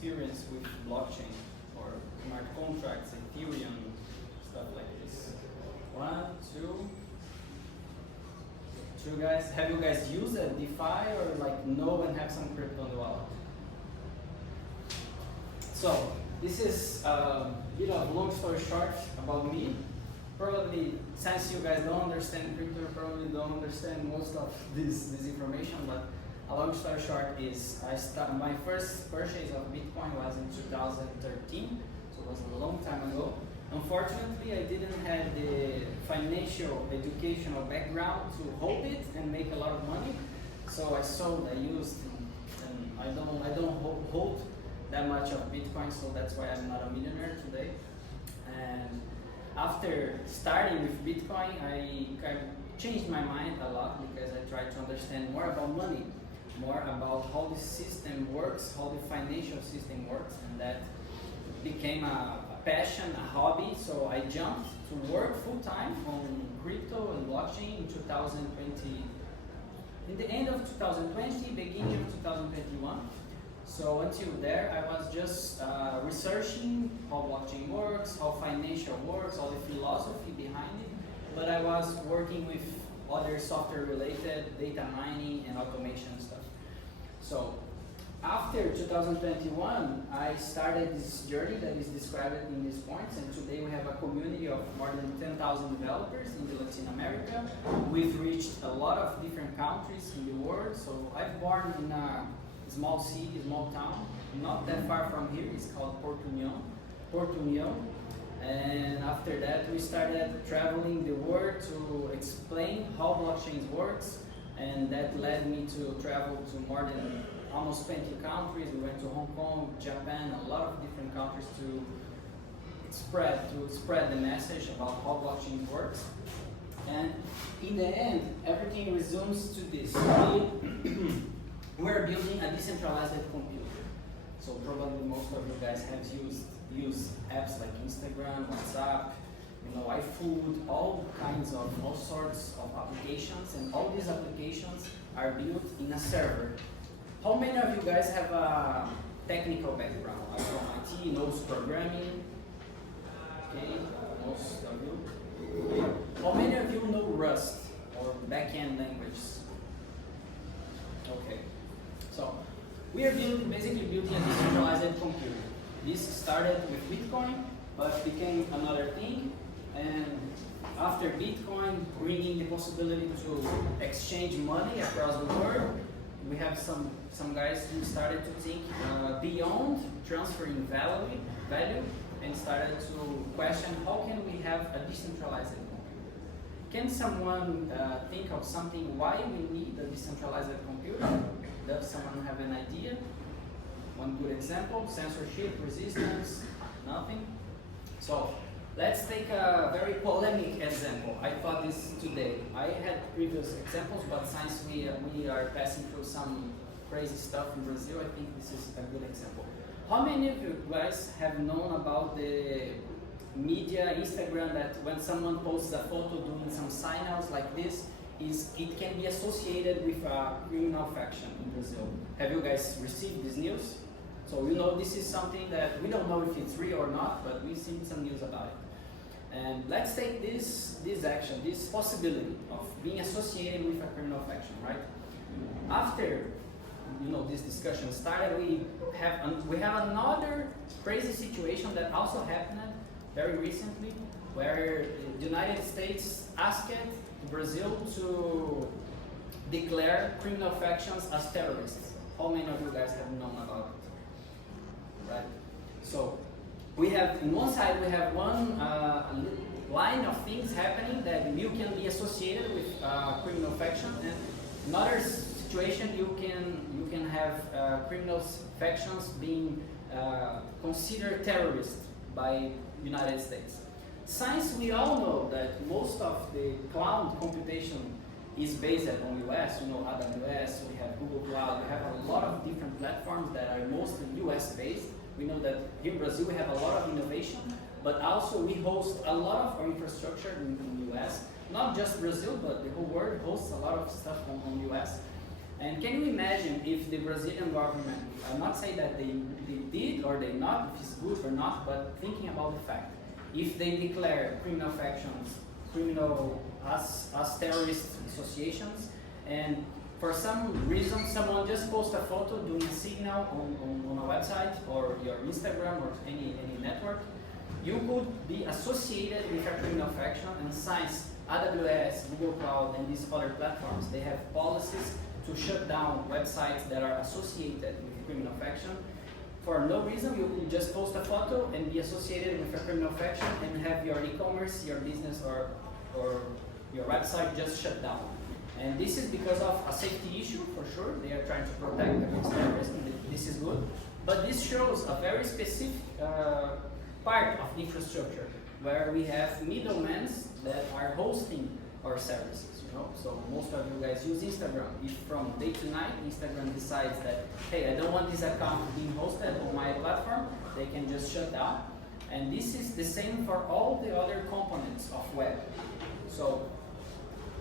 experience with blockchain or smart contracts, Ethereum, stuff like this? One, two. Two guys. Have you guys used a DeFi or like know and have some crypto on the wallet? So this is a bit of long story short about me. Probably since you guys don't understand crypto, probably don't understand most of this information, but a long story short is my first purchase of Bitcoin was in 2013, so it was a long time ago. Unfortunately, I didn't have the financial educational background to hold it and make a lot of money. So I sold, I used, and I don't hold that much of Bitcoin, so that's why I'm not a millionaire today. And after starting with Bitcoin, I kind of changed my mind a lot because I tried to understand more about money, more about how the system works, how the financial system works, and that became a passion, a hobby. So I jumped to work full time on crypto and blockchain in 2020, in the end of 2020, beginning of 2021. So until there, I was just researching how blockchain works, how financial works, all the philosophy behind it. But I was working with other software-related data mining and automation stuff. So after 2021, I started this journey that is described in these points, and today we have a community of more than 10,000 developers in Latin America. We've reached a lot of different countries in the world. So I've born in a small city, small town, not that far from here. It's called Porto União. And after that, we started traveling the world to explain how blockchain works, and that led me to travel to more than almost 20 countries. We went to Hong Kong, Japan, a lot of different countries to spread the message about how blockchain works. And in the end, everything resumes to this. We're building a decentralized computer. So probably most of you guys have used apps like Instagram, WhatsApp, iFood, all sorts of applications, and all these applications are built in a server. How many of you guys have a technical background? Like from IT, knows programming? Okay, most of you. Okay. How many of you know Rust or backend languages? Okay. So we are basically building a decentralized computer. This started with Bitcoin, but became another thing. And after Bitcoin bringing the possibility to exchange money across the world, we have some guys who started to think beyond transferring value and started to question how can we have a decentralized computer. Can someone think of something why we need a decentralized computer? Does someone have an idea? One good example: censorship, resistance, nothing. So let's take a very polemic example. I thought this today. I had previous examples, but since we are passing through some crazy stuff in Brazil, I think this is a good example. How many of you guys have known about the media, Instagram, that when someone posts a photo doing some sign-outs like this, it can be associated with a criminal faction in Brazil? Have you guys received this news? So this is something that we don't know if it's real or not, but we've seen some news about it. And let's take this action, this possibility of being associated with a criminal faction, right? After this discussion started, we have another crazy situation that also happened very recently, where the United States asked Brazil to declare criminal factions as terrorists. How many of you guys have known about it? Right? So we have, in one side, we have one line of things happening that you can be associated with criminal faction, and another situation you can have criminal factions being considered terrorists by United States. Since we all know that most of the cloud computation is based on US, AWS, we have Google Cloud, we have a lot of different platforms that are mostly US based. We know that here in Brazil we have a lot of innovation, but also we host a lot of our infrastructure in the US. Not just Brazil, but the whole world hosts a lot of stuff on US. And can you imagine if the Brazilian government, I'm not saying that they did or they not, if it's good or not, but thinking about the fact, if they declare criminal factions, criminal as terrorist associations, and for some reason someone just posts a photo doing a signal on a website or your Instagram or any network, you could be associated with a criminal faction, and since AWS, Google Cloud, and these other platforms, they have policies to shut down websites that are associated with criminal faction. For no reason, you could just post a photo and be associated with a criminal faction and have your e-commerce, your business, or your website just shut down. And this is because of a safety issue, for sure. They are trying to protect against terrorism. This is good. But this shows a very specific part of infrastructure where we have middlemen that are hosting our services. So most of you guys use Instagram. If from day to night Instagram decides that, hey, I don't want this account being hosted on my platform, they can just shut down. And this is the same for all the other components of web. So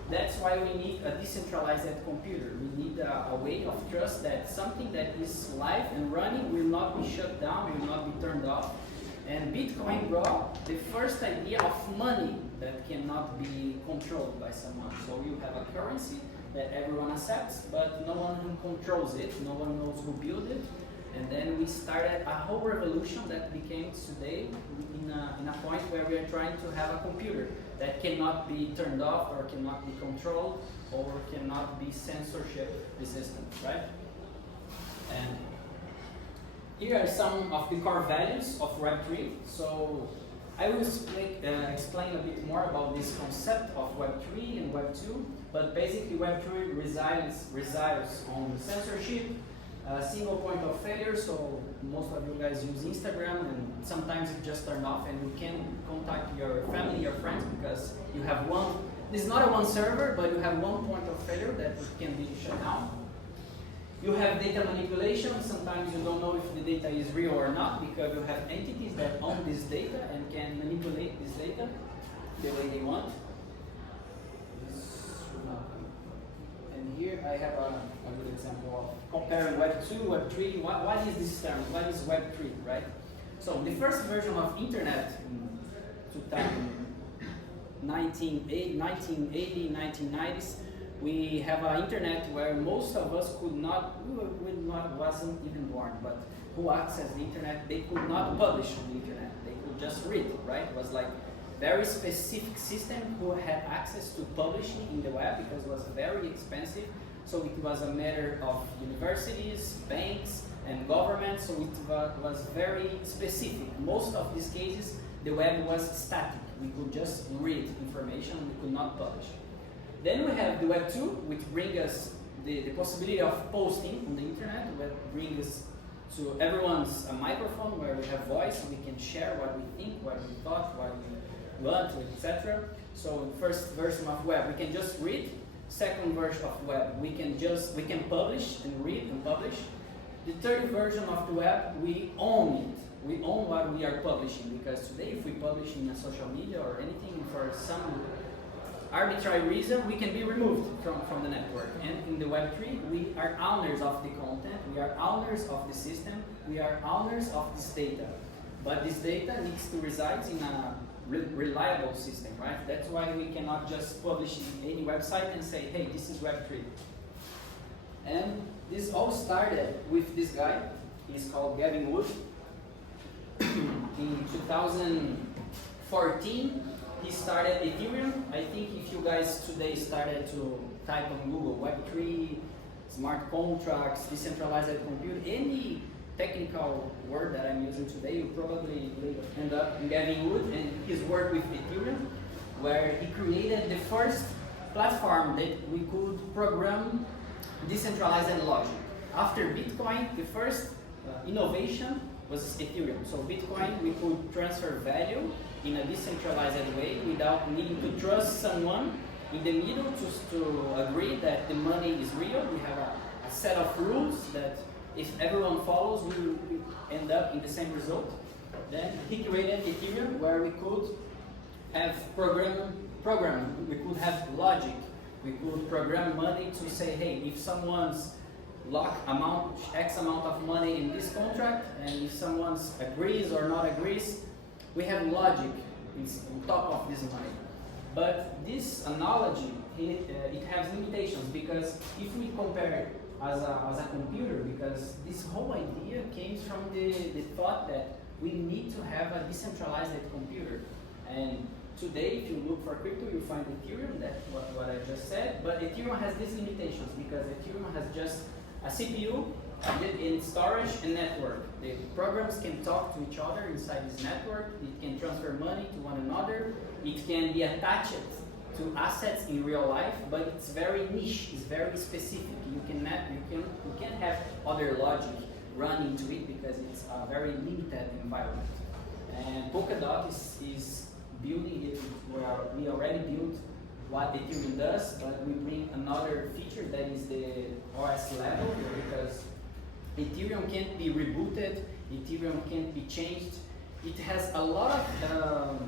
that's why we need a decentralized computer. We need a way of trust that something that is live and running will not be shut down, will not be turned off. And Bitcoin brought the first idea of money that cannot be controlled by someone. So you have a currency that everyone accepts, but no one controls it, no one knows who built it. And then we started a whole revolution that became today in a point where we are trying to have a computer that cannot be turned off or cannot be controlled or cannot be censorship resistant, right? And here are some of the core values of Web3. So I will explain a bit more about this concept of Web3 and Web2, but basically Web3 resides on censorship, single point of failure, so most of you guys use Instagram and sometimes it just turns off and you can contact your family, your friends, because you have one, this is not a one server, but you have one point of failure that can be shut down. You have data manipulation. Sometimes you don't know if the data is real or not because you have entities that own this data and can manipulate this data the way they want. And here I have a good example of comparing Web 2, Web 3. What is this term? What is Web 3, right? So the first version of internet in 1980, 1990s, we have an internet where most of us wasn't even born, but who accessed the internet, they could not publish on the internet. They could just read, right? It was like very specific system who had access to publishing in the web because it was very expensive. So it was a matter of universities, banks, and government, so it was very specific. Most of these cases, the web was static. We could just read information, we could not publish. Then we have the Web 2, which brings us the possibility of posting on the internet, which brings us to everyone's microphone where we have voice, we can share what we think, what we thought, what we want, etc. So first version of web, we can just read. Second version of web, we can publish and read and publish. The third version of the web, we own it. We own what we are publishing, because today if we publish in a social media or anything for some arbitrary reason, we can be removed from the network. And in the Web3, we are owners of the content, we are owners of the system, we are owners of this data. But this data needs to reside in a reliable system, right? That's why we cannot just publish in any website and say, hey, this is Web3. And this all started with this guy. He's called Gavin Wood. In 2014, he started Ethereum. I think if you guys today started to type on Google Web3, smart contracts, decentralized computing, any technical word that I'm using today, you probably end up in Gavin Wood and his work with Ethereum, where he created the first platform that we could program decentralized logic. After Bitcoin, the first innovation was Ethereum. So Bitcoin, we could transfer value in a decentralized way without needing to trust someone in the middle to agree that the money is real. We have a set of rules that if everyone follows, we will end up in the same result. Then he created Ethereum where we could have programming, we could have logic. We could program money to say, hey, if someone's lock X amount of money in this contract, and if someone agrees or not agrees, we have logic on top of this money. But this analogy, it has limitations, because if we compare it as a computer, because this whole idea came from the thought that we need to have a decentralized computer. And today, if you look for crypto, you find Ethereum, that's what I just said, but Ethereum has these limitations, because Ethereum has just a CPU in storage and network. The programs can talk to each other inside this network. It can transfer money to one another. It can be attached to assets in real life, but it's very niche. It's very specific. You can't have other logic run into it because it's a very limited environment. And Polkadot is building it where we already built what Ethereum does, but we bring another feature that is the OS level, because Ethereum can't be rebooted, Ethereum can't be changed. It has a lot of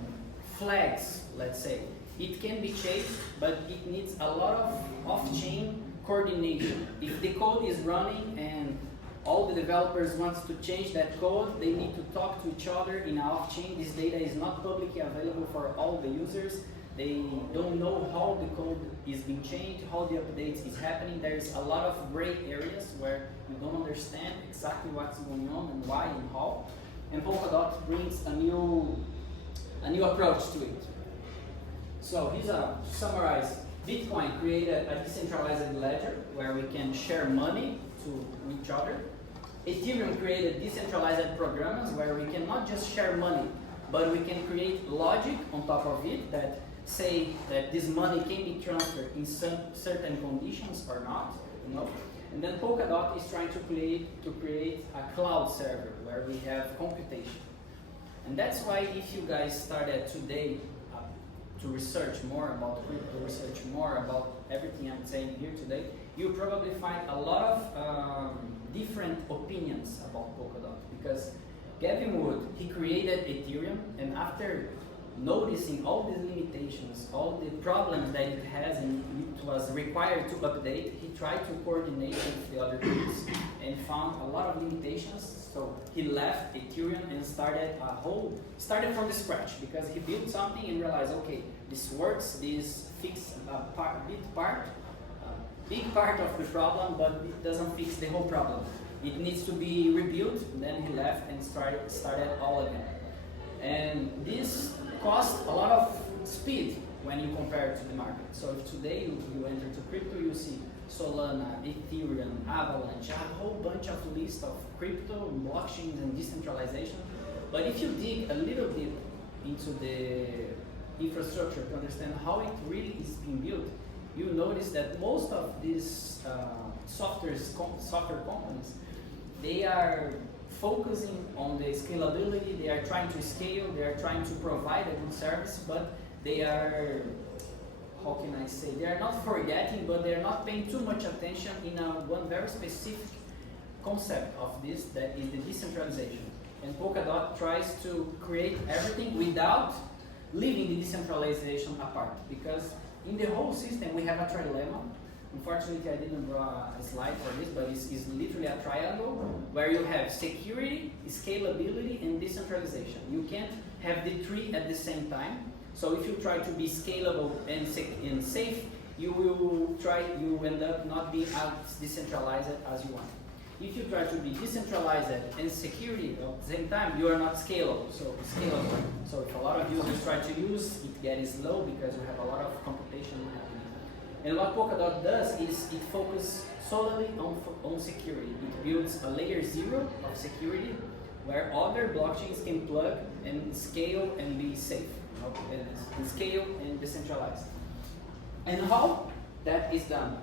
flags, let's say. It can be changed, but it needs a lot of off-chain coordination. If the code is running and all the developers want to change that code, they need to talk to each other in an off-chain. This data is not publicly available for all the users. They don't know how the code is being changed, how the updates is happening. There's a lot of gray areas where you don't understand exactly what's going on and why and how. And Polkadot brings a new approach to it. So here's a summarize. Bitcoin created a decentralized ledger where we can share money to each other. Ethereum created decentralized programs where we can not just share money, but we can create logic on top of it that say that this money can be transferred in some certain conditions or not, you know. And then Polkadot is trying to create a cloud server where we have computation. And that's why if you guys started today to research more about crypto, research more about everything I'm saying here today, you probably find a lot of different opinions about Polkadot, because Gavin Wood, he created Ethereum, and after noticing all these limitations, all the problems that it has, and it was required to update, he tried to coordinate with the other groups and found a lot of limitations. So he left Ethereum and started from the scratch, because he built something and realized, okay, this works, this fixes a big part of the problem, but it doesn't fix the whole problem. It needs to be rebuilt. And then he left and started all again. And this cost a lot of speed when you compare it to the market. So if today you enter to crypto, you see Solana, Ethereum, Avalanche, a whole bunch of lists of crypto, blockchains, and decentralization. But if you dig a little deep into the infrastructure to understand how it really is being built, you notice that most of these software companies, they are focusing on the scalability. They are trying to scale, they are trying to provide a good service, but they are, how can I say, they are not forgetting, but they are not paying too much attention in one very specific concept of this, that is the decentralization. And Polkadot tries to create everything without leaving the decentralization apart, because in the whole system we have a trilemma. Unfortunately, I didn't draw a slide for this, but it's literally a triangle where you have security, scalability, and decentralization. You can't have the three at the same time. So if you try to be scalable and safe, you end up not being as decentralized as you want. If you try to be decentralized and security at the same time, you are not scalable. So if a lot of users try to use, it gets slow because you have a lot of computation happening. And what Polkadot does is it focuses solely on security. It builds a layer 0 of security where other blockchains can plug and scale and be safe, and scale and decentralized. And how that is done,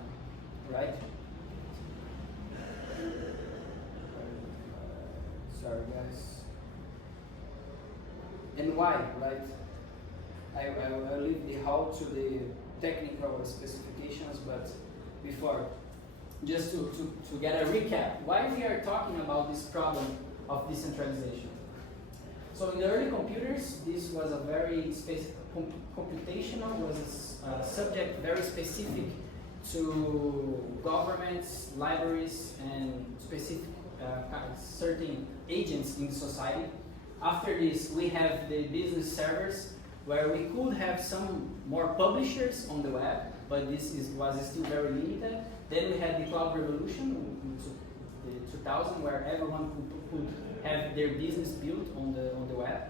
right? Sorry guys. And why, right? I leave the how to the technical specifications, but before, just to get a recap, why we are talking about this problem of decentralization. So in the early computers, this was a very computational was a subject very specific to governments, libraries, and specific certain agents in society. After this, we have the business servers, where we could have some more publishers on the web, but this was still very limited. Then we had the cloud revolution in the 2000, where everyone could have their business built on the web.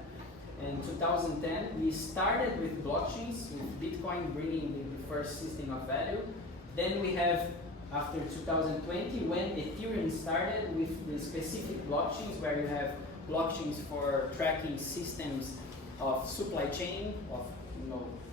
In 2010, we started with blockchains, with Bitcoin bringing the first system of value. Then we have, after 2020, when Ethereum started with the specific blockchains, where you have blockchains for tracking systems of supply chain, of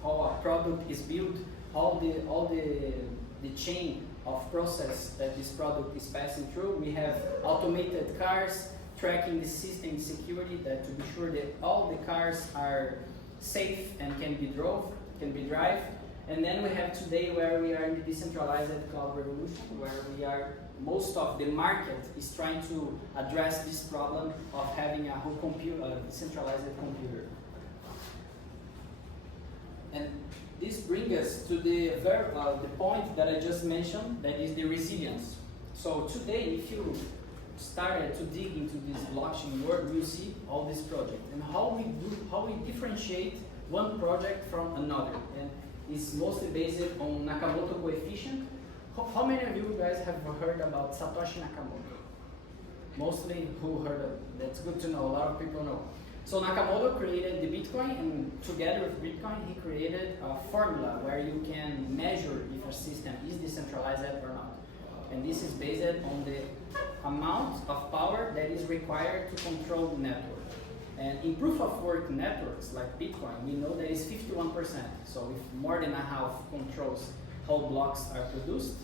how a product is built, all the chain of process that this product is passing through. We have automated cars, tracking the system security, that to be sure that all the cars are safe and can be drive. And then we have today where we are in the decentralized cloud revolution, where most of the market is trying to address this problem of having a whole decentralized computer. And this brings us to the point that I just mentioned, that is the resilience. So today, if you started to dig into this blockchain world, you see all these projects and how we differentiate one project from another, and it's mostly based on Nakamoto Coefficient. How many of you guys have heard about Satoshi Nakamoto? Mostly who heard of it? That's good to know, a lot of people know. So Nakamoto created the Bitcoin, and together with Bitcoin, he created a formula where you can measure if a system is decentralized or not. And this is based on the amount of power that is required to control the network. And in proof-of-work networks like Bitcoin, we know that it's 51%. So if more than a half controls how blocks are produced,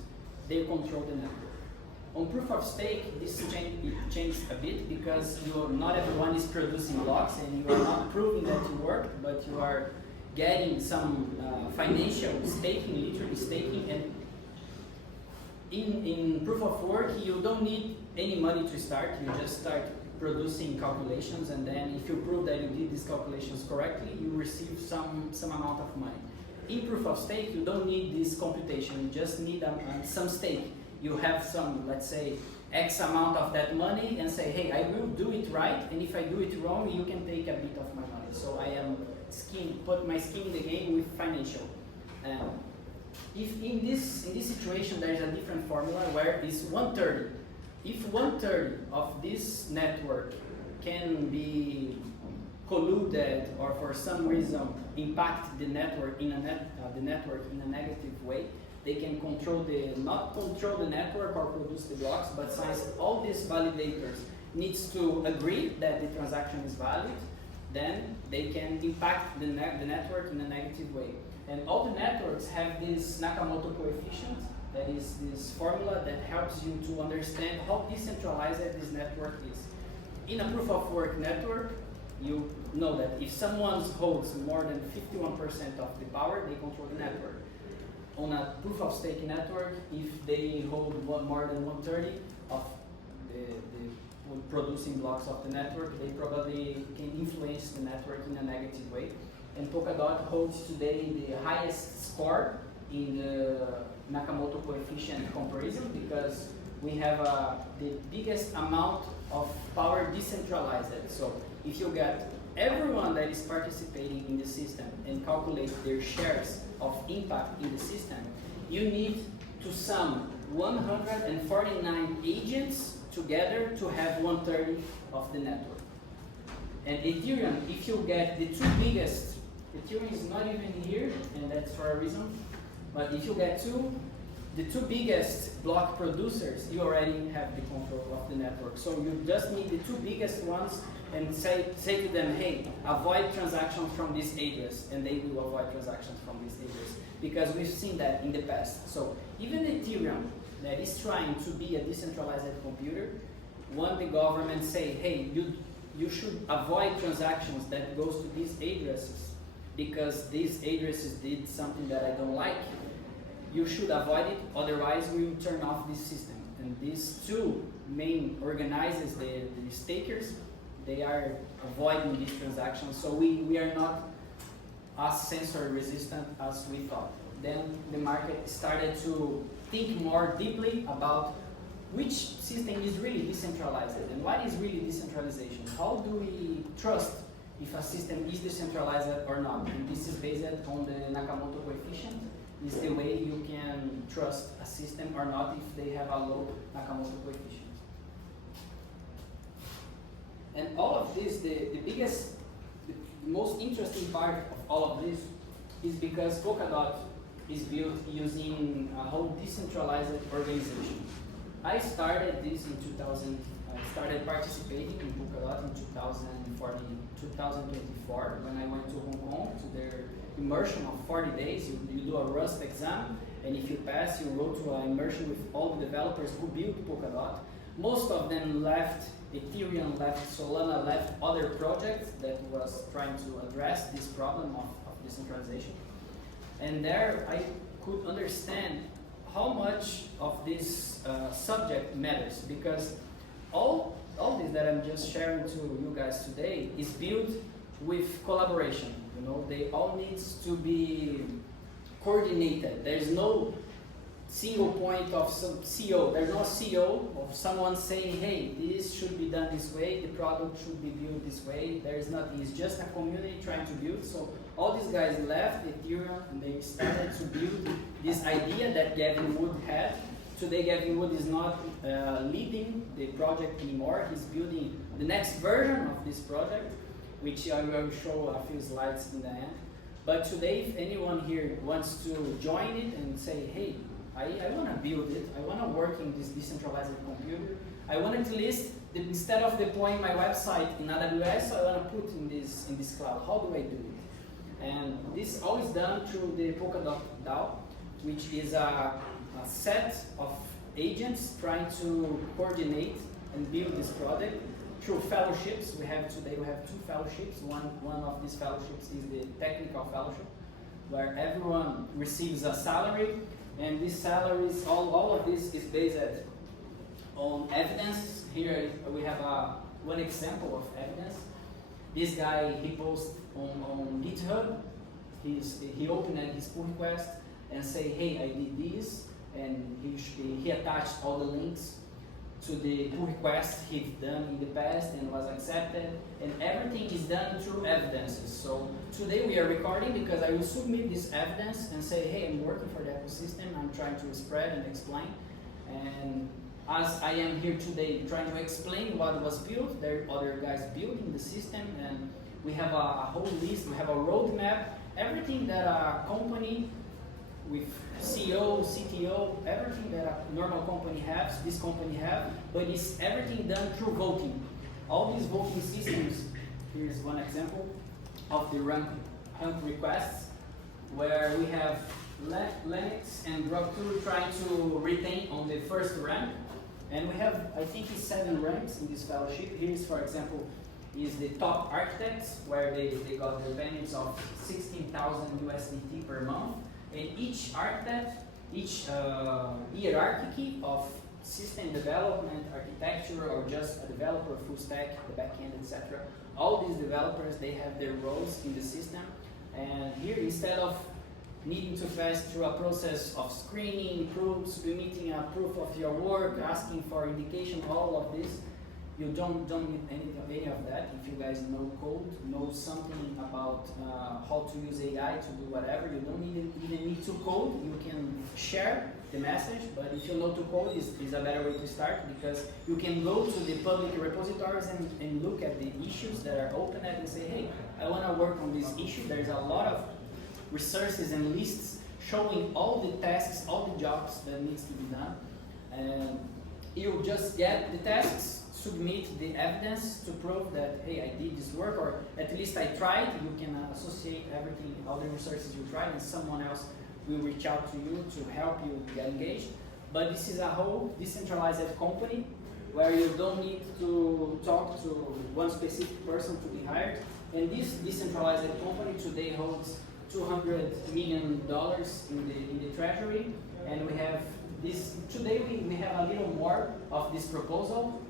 they control the network. On proof-of-stake, this changed a bit because not everyone is producing blocks, and you are not proving that you worked, but you are getting some financial staking, literally staking. And in proof-of-work, you don't need any money to start. You just start producing calculations, and then if you prove that you did these calculations correctly, you receive some amount of money. In proof-of-stake, you don't need this computation. You just need some stake. You have some, let's say, X amount of that money, and say, hey, I will do it right, and if I do it wrong, you can take a bit of my money. So I am put my skin in the game with financial. If in this situation there is a different formula where it's 1/3. If 1/3 of this network can be colluded or for some reason impact the network in a negative way, they can not control the network or produce the blocks, but since all these validators needs to agree that the transaction is valid, then they can impact the network in a negative way. And all the networks have this Nakamoto Coefficient, that is this formula that helps you to understand how decentralized this network is. In a proof-of-work network, you know that if someone holds more than 51% of the power, they control the network. On a proof-of-stake network, if they hold more than 1/3 of the producing blocks of the network, they probably can influence the network in a negative way. And Polkadot holds today the highest score in the Nakamoto Coefficient comparison because we have the biggest amount of power decentralized. So if you get everyone that is participating in the system and calculate their shares of impact in the system, you need to sum 149 agents together to have 1/3 of the network. And Ethereum, if you get the two biggest, Ethereum is not even here, and that's for a reason, but if you get the two biggest block producers, you already have the control of the network. So you just need the two biggest ones and say to them, hey, avoid transactions from this address, and they will avoid transactions from this address, because we've seen that in the past. So even Ethereum, that is trying to be a decentralized computer, when the government say, hey, you should avoid transactions that goes to these addresses, because these addresses did something that I don't like, you should avoid it, otherwise we will turn off this system. And these two main organizers, the stakers, they are avoiding these transactions. So we are not as censor resistant as we thought. Then the market started to think more deeply about which system is really decentralized and what is really decentralization. How do we trust if a system is decentralized or not? And this is based on the Nakamoto Coefficient. Is the way you can trust a system or not if they have a low Nakamoto Coefficient. And all of this, the most interesting part of all of this is because Polkadot is built using a whole decentralized organization. I started this in 2000. I started participating in Polkadot in 2024 when I went to Hong Kong to their immersion of 40 days. You do a RISC exam, and if you pass, you go to an immersion with all the developers who built Polkadot. Most of them left Ethereum, left Solana, left other projects that was trying to address this problem of decentralization. And there I could understand how much of this subject matters, because all this that I'm just sharing to you guys today is built with collaboration. You know, they all needs to be coordinated. There's no single point of some CEO. There's no CEO of someone saying, hey, this should be done this way, the product should be built this way. There's nothing. It's just a community trying to build. So all these guys left Ethereum and they started to build this idea that Gavin Wood had. Today Gavin Wood is not leading the project anymore. He's building the next version of this project, which I will show a few slides in the end. But today, if anyone here wants to join it and say, hey, I want to build it, I want to work in this decentralized computer, I want at least, instead of deploying my website in AWS, I want to put in this cloud. How do I do it? And this is always done through the Polkadot DAO, which is a set of agents trying to coordinate and build this project through fellowships. Today we have 2 fellowships. One of these fellowships is the technical fellowship, where everyone receives a salary, and these salaries, all of this is based on evidence. Here we have one example of evidence. This guy, he posts on GitHub. He opened his pull request and say, hey, I did this, and he attached all the links to the pull request he'd done in the past and was accepted, and everything is done through evidences. So today we are recording because I will submit this evidence and say, hey, I'm working for the ecosystem, I'm trying to spread and explain. And as I am here today trying to explain what was built, there are other guys building the system, and we have a whole list, we have a roadmap, everything that a company with CEO, CTO, everything that a normal company has, this company have, but it's everything done through voting. All these voting systems, here's one example of the rank requests, where we have Lennox and Grok2 trying to retain on the first rank, and we have, I think it's 7 ranks in this fellowship. Here's, for example, is the top architects, where they got the benefits of 16,000 USDT per month. And each architect, each hierarchy of system development, architecture, or just a developer, full stack, the backend, etc. All these developers, they have their roles in the system. And here, instead of needing to pass through a process of screening, proofs, submitting a proof of your work, asking for indication, all of this, you don't need any of that. If you guys know code, know something about how to use AI to do whatever, you don't even need to code. You can share the message, but if you know to code, is a better way to start, because you can go to the public repositories and look at the issues that are open and say, hey, I want to work on this issue. There's a lot of resources and lists showing all the tasks, all the jobs that needs to be done. And you just get the tasks, submit the evidence to prove that, hey, I did this work, or at least I tried. You can associate everything, all the resources you tried, and someone else will reach out to you to help you get engaged. But this is a whole decentralized company where you don't need to talk to one specific person to be hired. And this decentralized company today holds $200 million in the treasury, and we have this, today we have a little more of this proposal,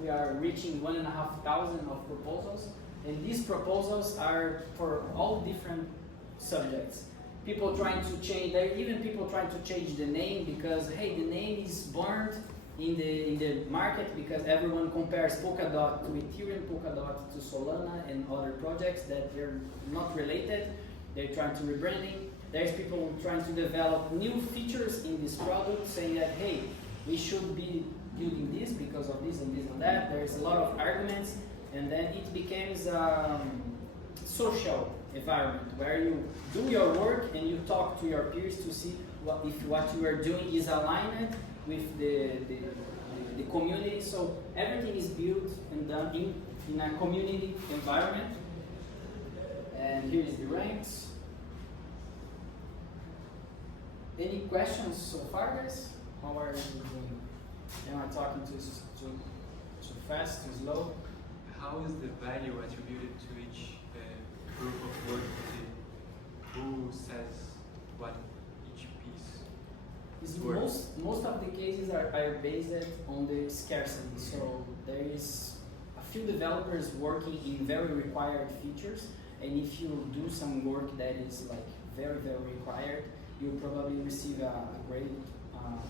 we are reaching 1,500 of proposals, and these proposals are for all different subjects. People trying to change, there are even people trying to change the name because, hey, the name is burned in the market because everyone compares Polkadot to Ethereum, Polkadot to Solana and other projects that they're not related. They're trying to rebranding. There's people trying to develop new features in this product saying that, hey, we should be building this because of this and this and that. There's a lot of arguments, and then it becomes social environment where you do your work and you talk to your peers to see if what you are doing is aligned with the community. So everything is built and done in a community environment. And here is the ranks. Any questions so far, guys? How are you doing? Am I talking too fast, too slow? How is the value attributed to each group of work? Who says what each piece? Most of the cases are based on the scarcity. So there is a few developers working in very required features, and if you do some work that is like very required, you probably receive a great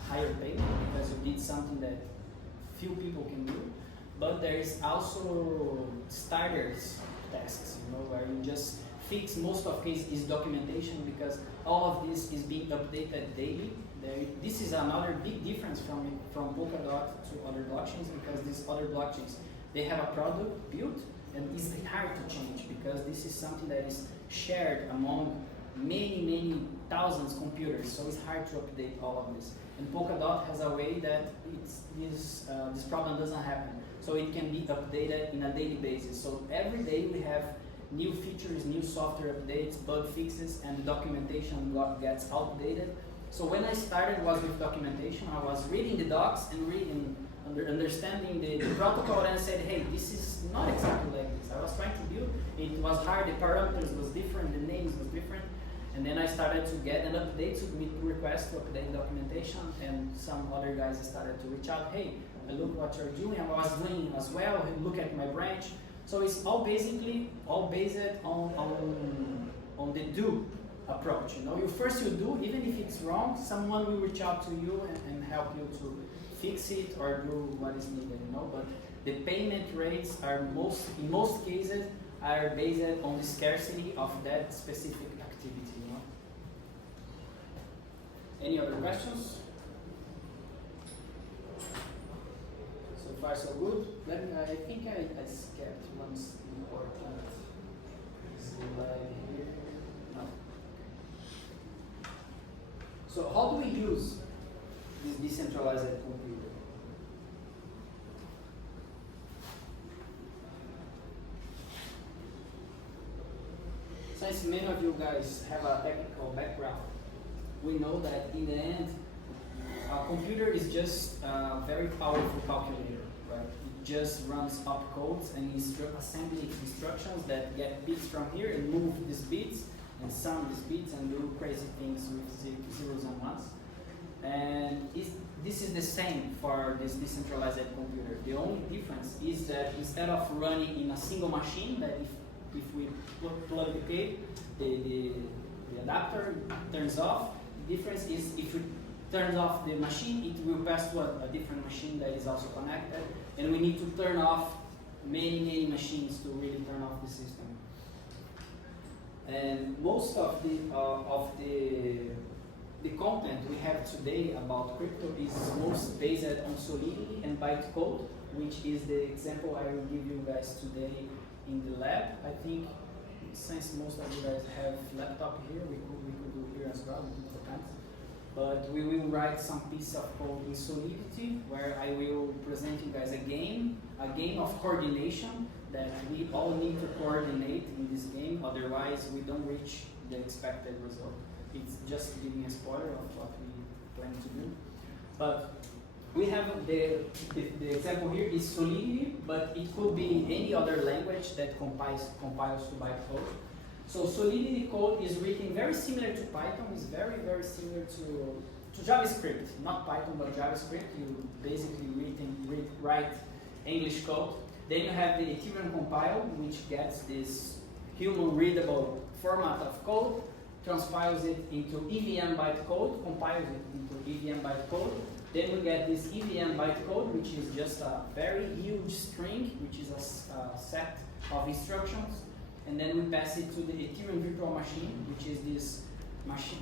higher payment because you did something that few people can do. But there is also starters tasks, where you just fix. Most of case is documentation because all of this is being updated daily. This is another big difference from Polkadot to other blockchains because these other blockchains, they have a product built and it's hard to change because this is something that is shared among many thousands of computers, so it's hard to update all of this. And Polkadot has a way that this problem doesn't happen, so it can be updated in a daily basis. So every day we have new features, new software updates, bug fixes, and the documentation gets outdated. So when I started was with documentation, I was reading the docs and understanding the protocol, and I said, hey, this is not exactly like this. I was trying to build, it was hard, the parameters was different, the names was different, and then I started to get an update, submit requests to update documentation, and some other guys started to reach out, hey, look what you're doing, I was doing as well, look at my branch. So it's all basically all based on the do approach. You first you do, even if it's wrong, someone will reach out to you and help you to fix it or do what is needed. But the payment rates are in most cases are based on the scarcity of that specific activity. Any other questions? So far so good. I think I skipped one important slide here. No. So how do we use this decentralized computer? Since many of you guys have a technical background, we know that in the end, a computer is just a very powerful calculator, right? It just runs up codes and assembly instructions that get bits from here and move these bits and sum these bits and do crazy things with zeros and ones. And this is the same for this decentralized computer. The only difference is that instead of running in a single machine, that if we plug the cable, the adapter turns off. The difference is if it turns off the machine, it will pass to a different machine that is also connected, and we need to turn off many machines to really turn off the system. And most of the content we have today about crypto is most based on Solidity and bytecode, which is the example I will give you guys today in the lab. I think since most of you guys have laptop here, we could do here as well. But we will write some piece of code in Solidity where I will present you guys a game of coordination that we all need to coordinate in this game, otherwise we don't reach the expected result. It's just giving a spoiler of what we plan to do. But we have the example here is Solidity, but it could be any other language that compiles to bytecode. So Solidity code is written very similar to Python. It's very similar to JavaScript, not Python but JavaScript. You basically write English code. Then you have the Ethereum compile, which gets this human-readable format of code, transpiles it into EVM bytecode, compiles it into EVM bytecode. Then we get this EVM bytecode, which is just a very huge string, which is a set of instructions. And then we pass it to the Ethereum virtual machine, which is this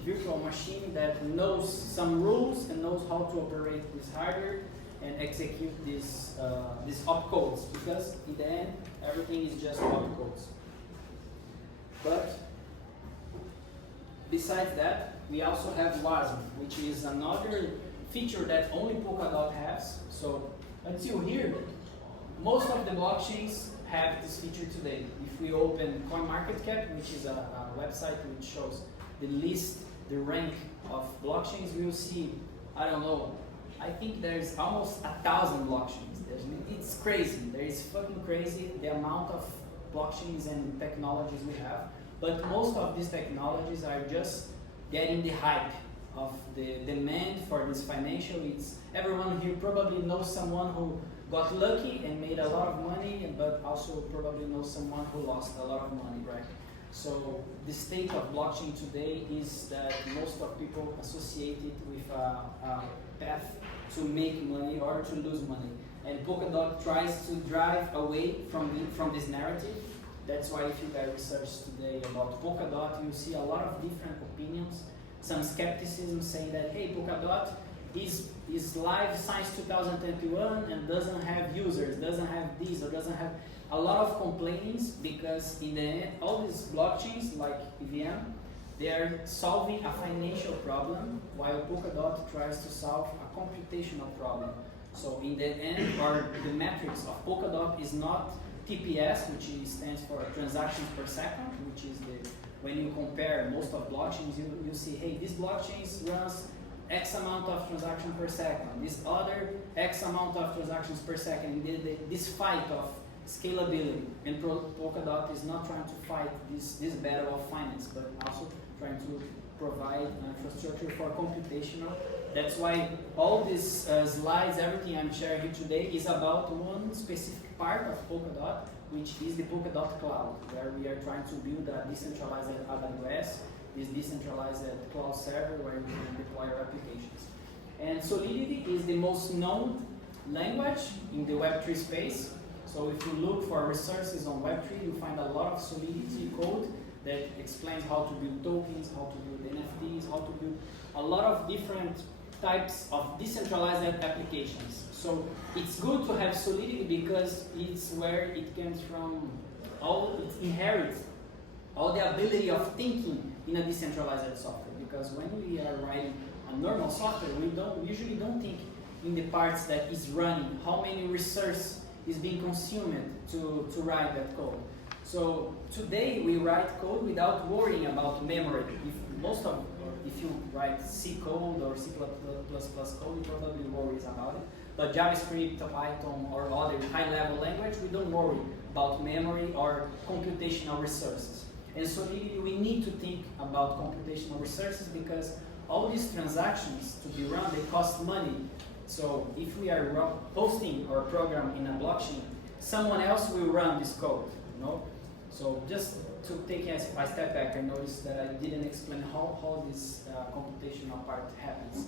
virtual machine that knows some rules and knows how to operate this hardware and execute these opcodes, because in the end, everything is just opcodes. But besides that, we also have WASM, which is another feature that only Polkadot has. So until here, most of the blockchains have this feature today. If we open CoinMarketCap, which is a website which shows the list, the rank of blockchains, we will see, I don't know, I think there's almost 1,000 blockchains. It's crazy. There is fucking crazy the amount of blockchains and technologies we have. But most of these technologies are just getting the hype of the demand for this financial. Everyone here probably knows someone who got lucky and made a lot of money, but also probably knows someone who lost a lot of money, right? So the state of blockchain today is that most of people associate it with a path to make money or to lose money. And Polkadot tries to drive away from this narrative. That's why if you guys research today about Polkadot, you see a lot of different opinions. Some skepticism saying that, hey, Polkadot is live since 2021 and doesn't have users, doesn't have this, or doesn't have a lot of complaints, because in the end, all these blockchains like EVM, they are solving a financial problem, while Polkadot tries to solve a computational problem. So in the end, the metrics of Polkadot is not TPS, which stands for transactions per second, which is when you compare most of blockchains, you see, hey, this blockchain runs X amount of transactions per second, this other X amount of transactions per second, this fight of scalability. And Polkadot is not trying to fight this battle of finance, but also trying to provide infrastructure for computational. That's why all these slides, everything I'm sharing here today is about one specific part of Polkadot, which is the Polkadot Cloud, where we are trying to build a decentralized AWS, this decentralized cloud server where we can deploy our applications. And Solidity is the most known language in the Web3 space. So if you look for resources on Web3, you find a lot of Solidity code that explains how to build tokens, how to build NFTs, how to build a lot of different types of decentralized applications. So it's good to have Solidity because it's where it comes from, it inherits all the ability of thinking in a decentralized software. Because when we are writing a normal software, we usually don't think in the parts that is running, how many resources is being consumed to write that code. So today we write code without worrying about memory. If you write C code or C++ code, you probably worries about it. But JavaScript, Python, or other high-level language, we don't worry about memory or computational resources. And Solidity, we need to think about computational resources because all these transactions to be run, they cost money. So if we are hosting our program in a blockchain, someone else will run this code, you know? So just to take a step back, I noticed that I didn't explain how this computational part happens.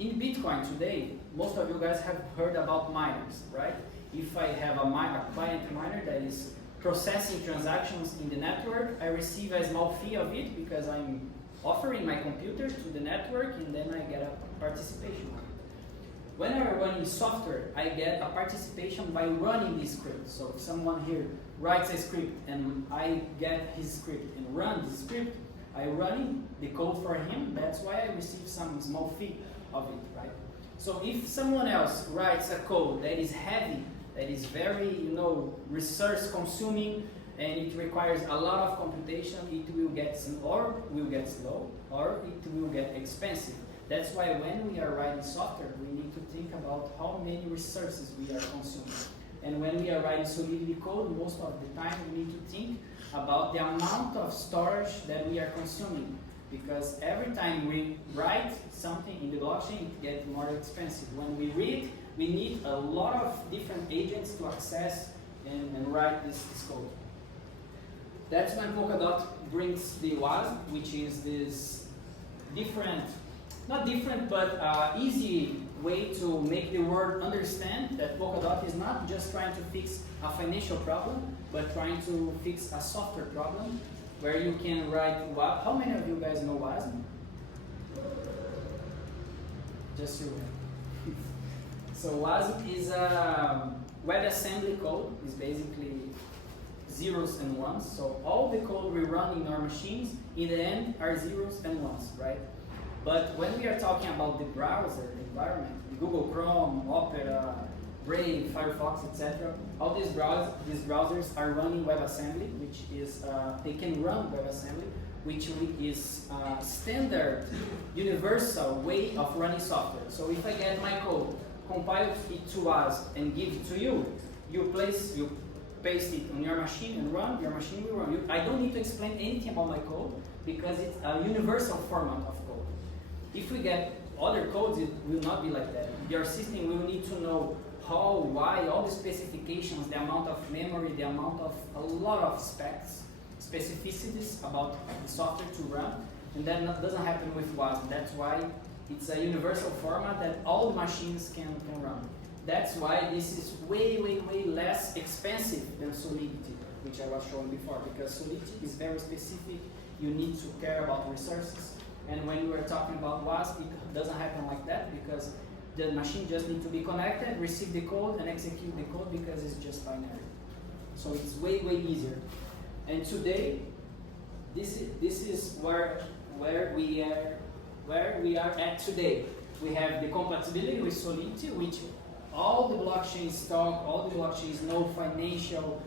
In Bitcoin today, most of you guys have heard about miners, right? If I have a client miner that is processing transactions in the network, I receive a small fee of it because I'm offering my computer to the network, and then I get a participation on it. When I'm running software, I get a participation by running this script. So if someone here writes a script and I get his script and run the script, I run the code for him. That's why I receive some small fee of it, right? So if someone else writes a code that is heavy, that is very, resource consuming, and it requires a lot of computation, it will get slow, or it will get expensive. That's why when we are writing software, we need to think about how many resources we are consuming. And when we are writing Solidity code, most of the time we need to think about the amount of storage that we are consuming. Because every time we write something in the blockchain, it gets more expensive. When we read, we need a lot of different agents to access and write this code. That's when Polkadot brings the WASM, which is this different, not different, but easy way to make the world understand that Polkadot is not just trying to fix a financial problem, but trying to fix a software problem where you can write WASM. How many of you guys know WASM? Just you. So WASM is a WebAssembly code. It's basically zeros and ones. So all the code we run in our machines, in the end, are zeros and ones, right? But when we are talking about the browser environment, Google Chrome, Opera, Brave, Firefox, etc., all these browsers are running WebAssembly, which is, they can run WebAssembly, which is a standard, universal way of running software. So if I get my code, compile it to us, and give it to you, you paste it on your machine and run, your machine will run. I don't need to explain anything about my code because it's a universal format of code. If we get other codes, it will not be like that. Your system will need to know how, why, all the specifications, the amount of memory, the amount of a lot of specificities about the software to run, and that doesn't happen with WASM. That's why it's a universal format that all machines can run. That's why this is way, way, way less expensive than Solidity, which I was showing before, because Solidity is very specific. You need to care about resources. And when we are talking about WASM, it doesn't happen like that because the machine just needs to be connected, receive the code, and execute the code because it's just binary. So it's way, way easier. And today, this is where we are at today. We have the compatibility with Solidity, which all the blockchains talk, all the blockchains know financial,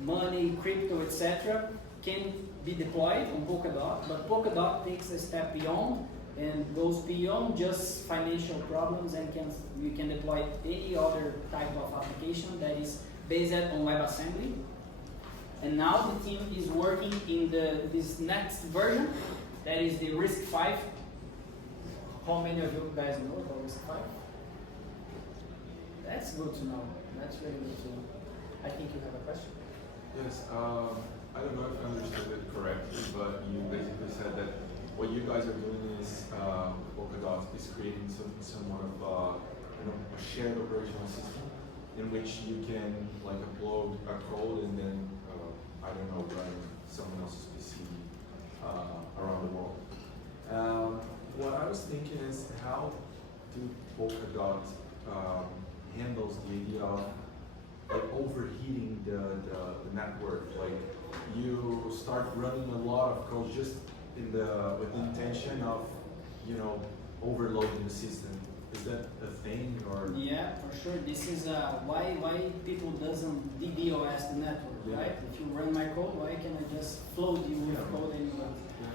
money, crypto, etc. can be deployed on Polkadot, but Polkadot takes a step beyond and goes beyond just financial problems and you can deploy any other type of application that is based on WebAssembly. And now the team is working in this next version, that is the RISC-V. How many of you guys know about RISC-V? That's good to know. That's really good to know. I think you have a question. Yes. I don't know if I understood it correctly, but you basically said that what you guys are doing is Polkadot is creating somewhat of a shared operational system in which you can like upload a code and then I don't know, run someone else's PC around the world. What I was thinking is how do Polkadot handles the idea of like overheating the network? Like you start running a lot of code just with the intention of overloading the system. Is that a thing or? Yeah, for sure. This is why people doesn't DDoS the network, yeah. Right? If you run my code, why can I just float you with code anywhere? Yeah.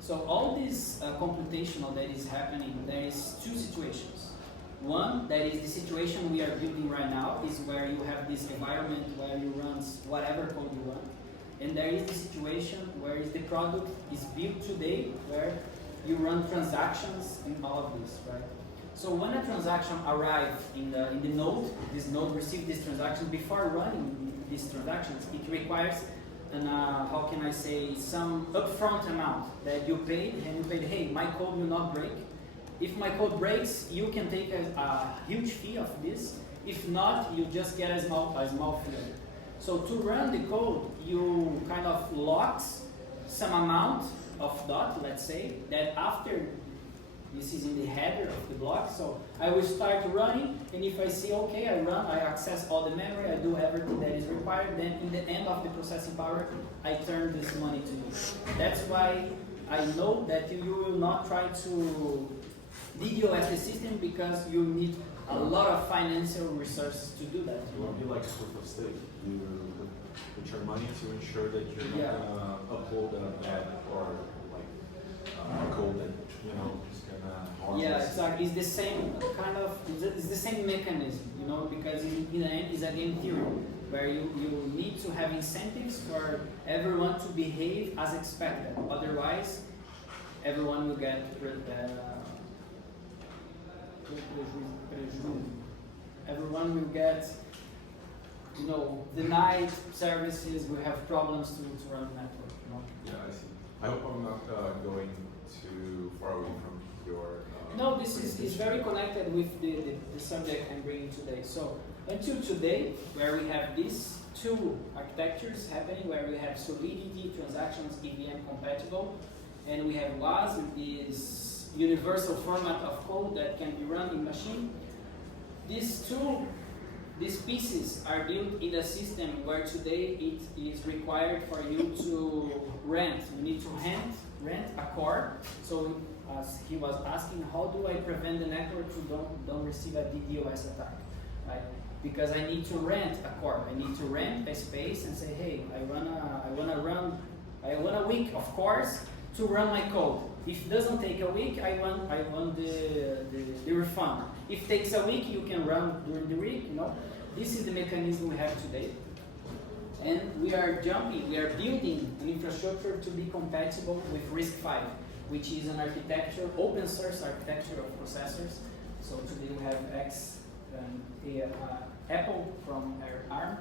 So all this computational that is happening, there is two situations. One, that is the situation we are building right now, is where you have this environment where you run whatever code you want. And there is the situation where the product is built today, where you run transactions and all of this, right? So when a transaction arrives in the node, this node receives this transaction. Before running these transactions, it requires how can I say, some upfront amount that you paid, and you paid, hey, my code will not break. If my code breaks, you can take a huge fee of this. If not, you just get a small fee. So to run the code, you kind of lock some amount of dot, let's say, that after this is in the header of the block. So I will start running, and if I see, okay, I run, I access all the memory, I do everything that is required, then in the end of the processing power, I turn this money to you. That's why I know that you will not try to DDoS the system because you need a lot of financial resources to do that. It won't be like proof of stake. You put your money to ensure that you're not gonna upload a bad or like code that is gonna harm. Yeah, exactly. It's the same kind of. It's the same mechanism, because in the end, it's a game theory where you need to have incentives for everyone to behave as expected. Otherwise, everyone will get prejuízo. everyone will get, denied services, will have problems to run the network. Yeah, I see. I hope I'm not going too far away from your. No, this is very connected with the subject I'm bringing today. So until today, where we have these two architectures happening, where we have Solidity, transactions, EVM compatible, and we have WASM, is universal format of code that can be run in machine. These pieces are built in a system where today it is required for you to rent. You need to rent a core. So as he was asking, how do I prevent the network to don't receive a DDoS attack, right? Because I need to rent a core. I need to rent a space and say, hey, I want a week of cores to run my code. If it doesn't take a week, I want the refund. If it takes a week, you can run during the week. This is the mechanism we have today. And we are building an infrastructure to be compatible with RISC-V, which is an architecture, open source architecture of processors. So today we have Apple from ARM,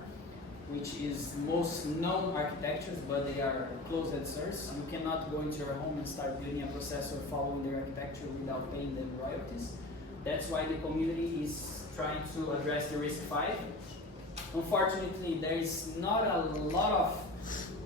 which is most known architectures, but they are closed source. You cannot go into your home and start building a processor following their architecture without paying them royalties. That's why the community is trying to address the RISC-V. Unfortunately, there is not a lot of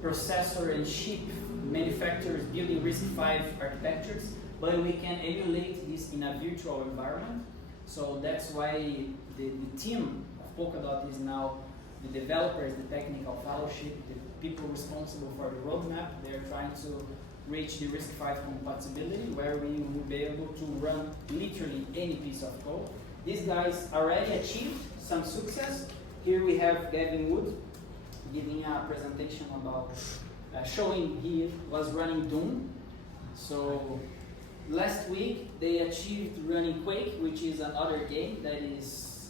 processor and chip manufacturers building RISC-V architectures, but we can emulate this in a virtual environment. So that's why the team of Polkadot is now the developers, the technical fellowship, the people responsible for the roadmap. They're trying to reach the RISC-V compatibility, where we will be able to run literally any piece of code. These guys already achieved some success. Here we have Gavin Wood giving a presentation about showing he was running Doom. So last week they achieved running Quake, which is another game that is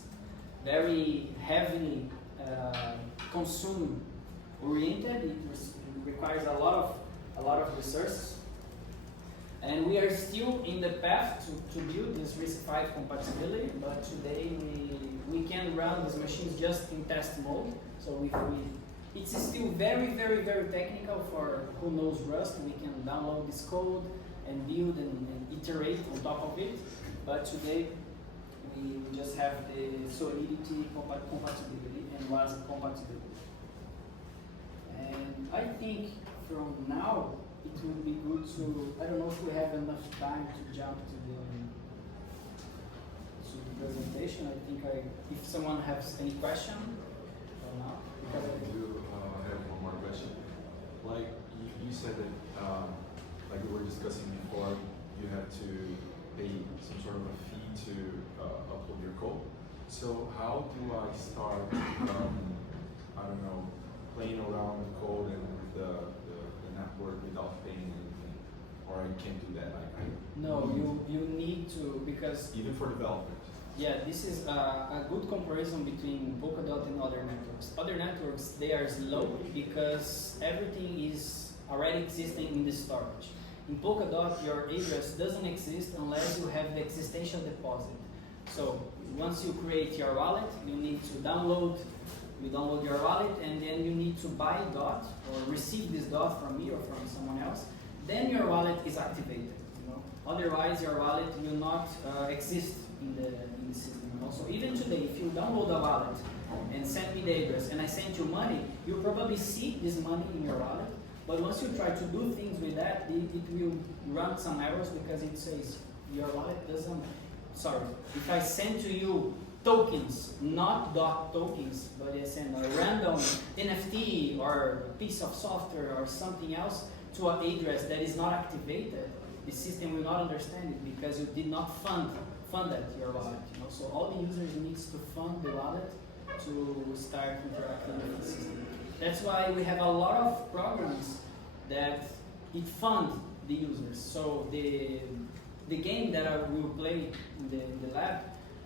very heavily consume oriented. It requires a lot of resources, and we are still in the path to build this RISC-V compatibility. But today we can run these machines just in test mode. So it's still very technical for who knows Rust. We can download this code and build and iterate on top of it. But today we just have the Solidity compatibility and WASM compatibility. And I think from now it would be good to, I don't know if we have enough time to jump to the presentation. I think if someone has any question or not. I do have one more question. Like you said that, like we were discussing before, you have to pay some sort of a fee to upload your code. So how do I start, I don't know, playing around with code and with the network without paying anything? Or I can't do that? No, you need to, because... Even for development? Yeah, this is a good comparison between Polkadot and other networks. Other networks, they are slow because everything is already existing in the storage. In Polkadot, your address doesn't exist unless you have the existential deposit. So once you create your wallet, you need to download your wallet, and then you need to buy DOT or receive this DOT from me or from someone else. Then your wallet is activated. Otherwise, your wallet will not exist in the system. Also, even today, if you download a wallet and send me the address, and I send you money, you probably see this money in your wallet. But once you try to do things with that, it will run some errors because it says your wallet doesn't. Sorry, if I send to you tokens, not DOT tokens, but I send a random NFT or a piece of software or something else to an address that is not activated, the system will not understand it because you did not fund that your wallet. So all the users needs to fund the wallet to start interacting with the system. That's why we have a lot of programs that it fund the users. So the game that I will play in the lab,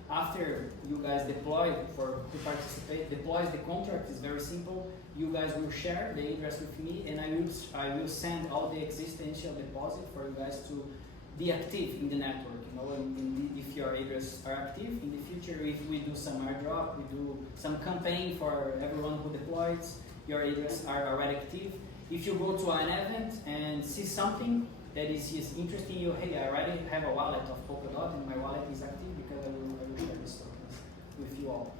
after you guys deploy to participate, deploys the contract is very simple. You guys will share the address with me, and I will send all the existential deposit for you guys to be active in the network. You know, if your addresses are active in the future, if we do some airdrop, we do some campaign for everyone who deploys, your addresses are already active. If you go to an event and see something that is interesting you, hey, I already have a wallet of Polkadot and my wallet is active because I will share this tokens with you all.